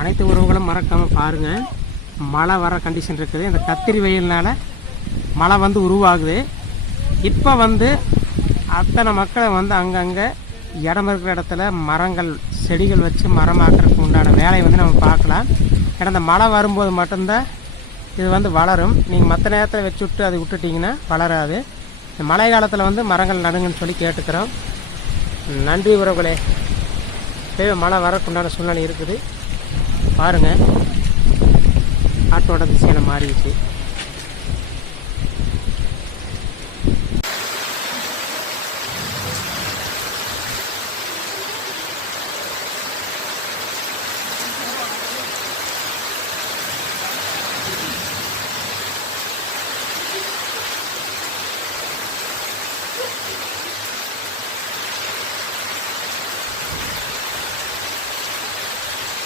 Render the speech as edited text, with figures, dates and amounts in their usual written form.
அனைத்து உறவுகளும் மறக்காமல் பாருங்கள். மழை வர கண்டிஷன் இருக்குது. இந்த கத்திரி வெயில்னால் மழை வந்து உருவாகுது. இப்போ வந்து அத்தனை மக்களை வந்து அங்கங்கே இடம் இருக்கிற இடத்துல மரங்கள் செடிகள் வச்சு மரமாக்குறதுக்கு உண்டான வேலையை வந்து நம்ம பார்க்கலாம். ஏன்னா இந்த மழை வரும்போது மட்டும்தான் இது வந்து வளரும். நீங்கள் மற்ற நேரத்தில் வச்சு விட்டு அதை விட்டுட்டிங்கன்னா வளராது. இந்த மழை காலத்தில் வந்து மரங்கள் நடுங்கன்னு சொல்லி கேட்டுக்கிறோம். நன்றி உறவுகளே. இப்போவே மழை வரக்குண்டான சூழ்நிலை இருக்குது. பாருங்கள், ஆட்டோட திசையில் மாறிடுச்சு.